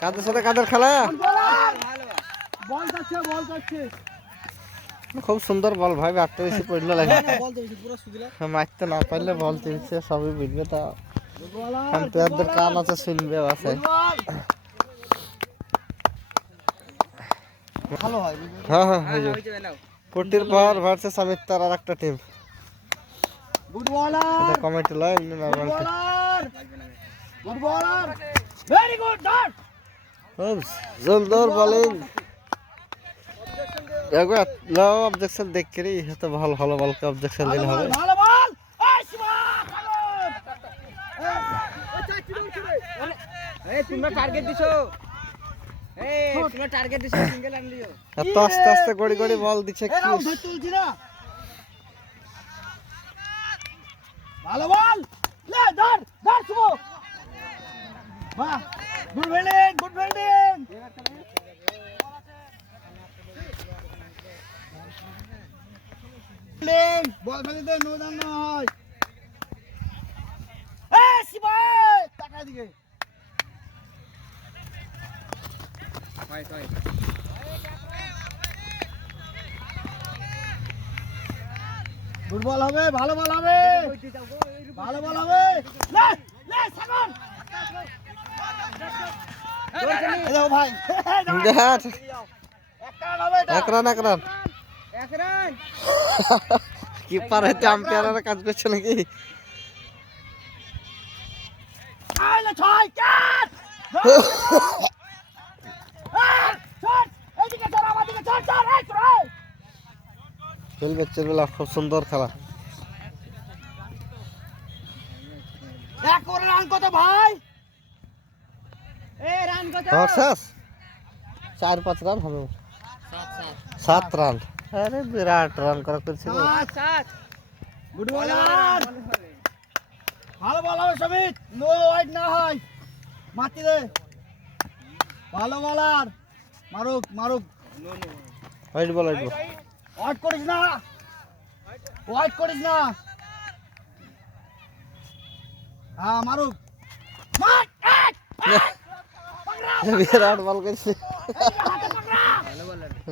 কাদের সাথে কাদের খেলা? খুব সুন্দর বল ভাই, ব্যাটটা বেশি পড়লে লাগে, মারতে না পারলে বল চিনছে সবই বুঝবে। তা প্লেয়ারদের কান আছে, শুনবে আছে। হ্যাঁ হ্যাঁ, কোটির পাহাড় ভার্সেস আমিত্তার আর একটা টিম। কমেন্ট লাই জোরদার বোলিং। অবজেকশন দেখ করি তো ভালো ভালো বলকে অবজেকশন দিলে হবে। এত আস্তে আস্তে গড়ি গড়ি বল দিচ্ছে কি ভালো বল, লে ধর ধর শুভ, বাহ গুড ফিল্ডিং, গুড ফিল্ডিং। বল ফেলে দে, নো দান নয়। এ শিবা টাকা দিকে ভাই ভাই, গুড বল হবে, ভালো বল হবে, ভালো বল হবে। লে লে সাগর, এই দাও ভাই, এক রান এক রান এক রান। কিপার হইতে আম্পায়ারের কাজ করছে নাকি? আইলে ছয় চার, শট এইদিকে চল, আমাদিকে চল চল, এই চল খেলবে চলবে, খুব সুন্দর খেলা। এক করে রান কত ভাই? এ রান কত? 4-5 রান হবে, 7 রান। আরে বিরাট রান করা করছিল। গুড বলার, ভালো বল হবে সমিত, নো ওয়াইড না হয়, মাটি দে, ভালো বলার, মারুক মারুক, wide ball, wide ball, wide করিস না, ওয়াইড করিস না, হ্যাঁ মারুক, মার বিরাট বল করছে।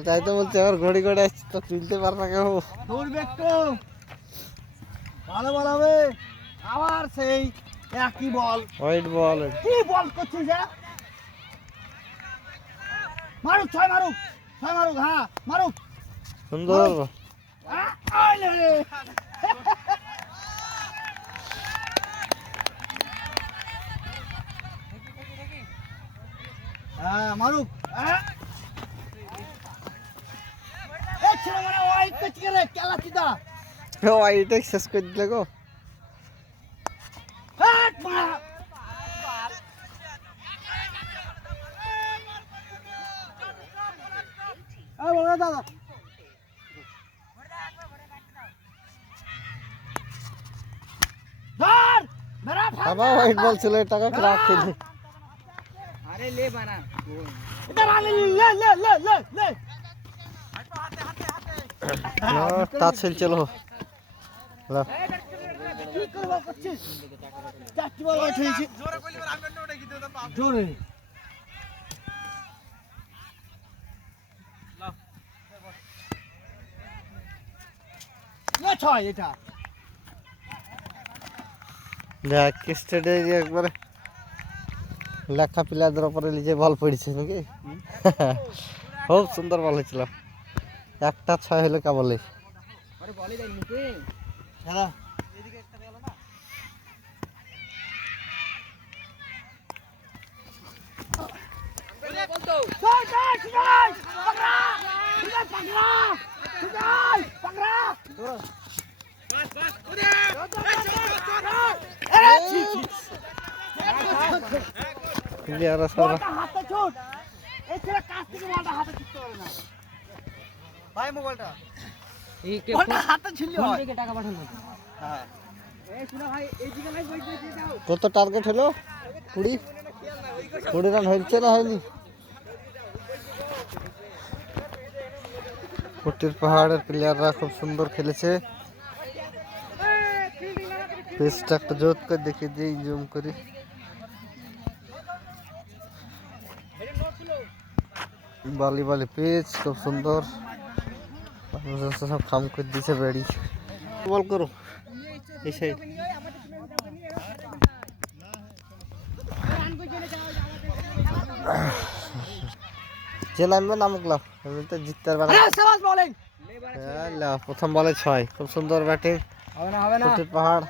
তাই তো বলছি, আমার ঘড়ি ঘড়ি আসছে তো তুলতে পার না কেউ। দৌড়বে একটু, ভালো বল হবে, আবার সেই একই বল, ওয়াইড বল, কি বল করছিস? মারুক ছয়, মারুক ছয়, মারুক, হ্যাঁ মারুক, সুন্দর। হ্যাঁ মারুক, ওয়াইড শেষ করে দিলে গো। দাদা বাবা ওয়াইড বল ছিল, টাকা খারাপ খেলে। আরে লে বানা, এটা লে লে লে লে লে লে, টাচ চলো কি করব করছিস? চারটি বল উঠেছি, জোরে কইলি আমি ওটা কি দিতাম, জোরে না ছয়। এটা দেখ স্টেডে একবারে লেখা প্লেয়ারদের উপরে নিজে বল পড়েছে নাকি। খুব সুন্দর বল হয়েছিল, একটা 6 হলে কা বলে। খেলা কত টার্গেট হলো? 20 রান হয়েছে না হয়নি? কোটির পাহাড়ের প্লেয়াররা খুব সুন্দর খেলেছে। পেসটা একটা জোর করে দেখে দিই, জুম করি। বালি বালি পিচ খুব সুন্দর। সব খাম করে দিছে বেড়ি। বল করো এই সাইড। যে নামবে নামুকলা, এমনিতে জিততে পারবে না। প্রথম বলে 6। খুব সুন্দর ব্যাটিং। হবে না হবে না, কুটির পাহাড়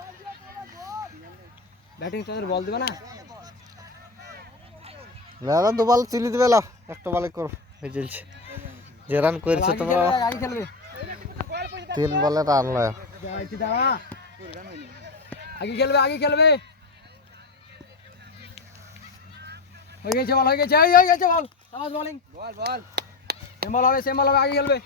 ব্যাটিং তোদের বল দিবে না। না না, 2 বল চিলি দিবে। একটা বলে করো হয়ে চলছে। যে রান করেছো তোমরা, 3 বলে রান লয়। আগে খেলবে আগে খেলবে। হয়ে গেছে বল, হয়ে গেছে, হয়ে গেছে বল। সাবাস বোলিং, বল বল। সেম বল হবে, সেম বল হবে, আগে খেলবে।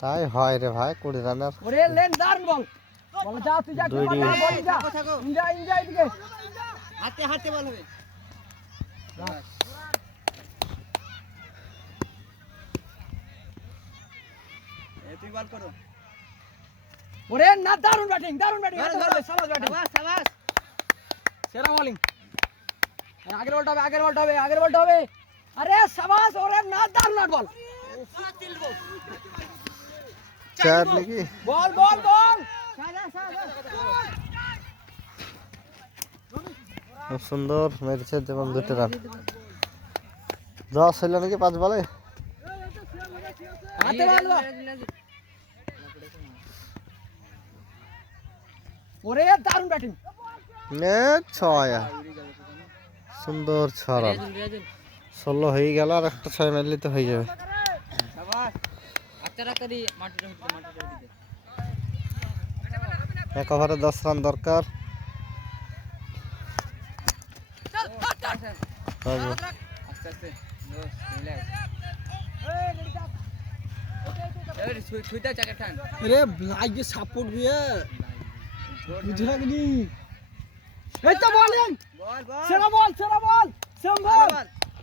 তাই হয় রে ভাই, 20 রানের। ওরে লেন দারুন বল। বল যা তুই যা, বল যা। ইনজয় ইনজয় এদিকে। হাতে হাতে বল হবে। তুই বল করো। ওরে না, দারুন ব্যাটিং, দারুন ব্যাটিং। সাবাস ব্যাটিং, সাবাস। সেরা বোলিং। আগের বলটা হবে, আগের বলটা হবে, আগের বলটা হবে। আরে সাবাস। ওরে না, দারুন বল। 4 নাকি? বল বল বল। খুব সুন্দর মেরেছে এবং 2 রান। 10 হইল নাকি 5 বলে? হাতে বল। ওরে দারুন ব্যাটিং। নে 6। সুন্দর 6 রান। 16 হয়ে গেল, আর একটা 6 মারলে তো হয়ে যাবে। এক ওভারে 10 রান দরকার। সাপোর্ট দিয়ে বুঝলা কি? এই তো বলিং। সেরা বল, সেরা বল। সেম বল।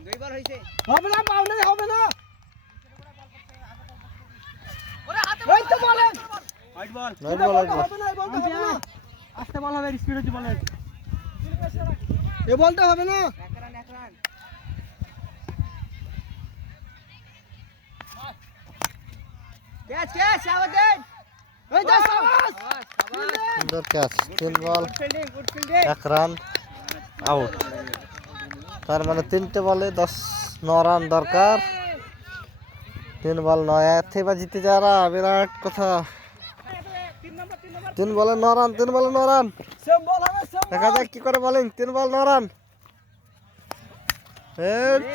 2 বার হইছে। হবে না, বাউন্ডারি হবে না। এই তো bowling. White ball. White ball, white ball. হবে না, এই বলটা হবে না। আস্তে বল হবে, স্পিড হচ্ছে বল। এই বলটা হবে না। এক রান, এক রান। Catch catch out. এই তো সাবাস। সুন্দর catch. 3 ball, fielding, good fielding. 1 run, out. তার মানে 3টে বলে 9 রান দরকার। 3 বল 9। এর থেকে জিতে যারা বিরাট কথা। 3 বলে 9 রান, 3 বলে 9 রান। সেম বল হবে, সেম। দেখা যাক কি করে বলিং। 3 বল 9 রান।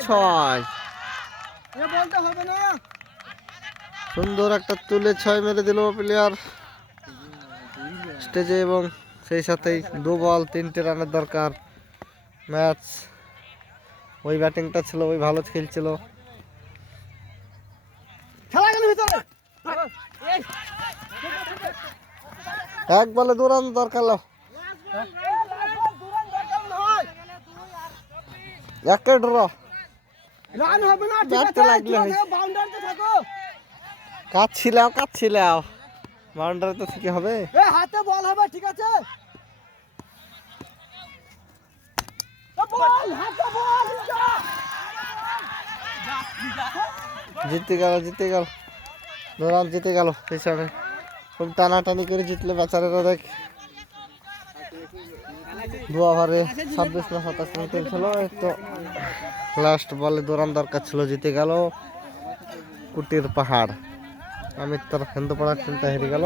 6। এই বলটা হবে না। সুন্দর একটা তুলে 6 মেরে দিল প্লেয়ার স্টেজে, এবং সেই সাথেই 2 বল 3টে রানের দরকার। ম্যাচ ওই ব্যাটিংটা ছিল, ওই ভালো খেলছিল। খেলা গেল ভিতরে। 1 বলে 2 রান দরকার। একে ড্র। রান হবে না, ঠিক ব্যাটটা আছে। লাগলে হয়েছে। বাউন্ডারিতে থাকো। কাটছিলাম বাউন্ডারি তো থেকে হবে। এ হাতে বল হবে, ঠিক আছে। বল হাতে বল। জিতে গেল, জিতে গেল। 2 রান জিতে গেল হিসাবে। খুব টানাটানি করে জিতলে বেচারেরা। দেখ 2 ওভারে 26 না 27 রান করেছিল। তো লাস্ট বলে 2 রান দরকার ছিল, জিতে গেল কুটির পাহাড়। আমি তার হিন্দু পাড়ার টিমটা হেরে গেল।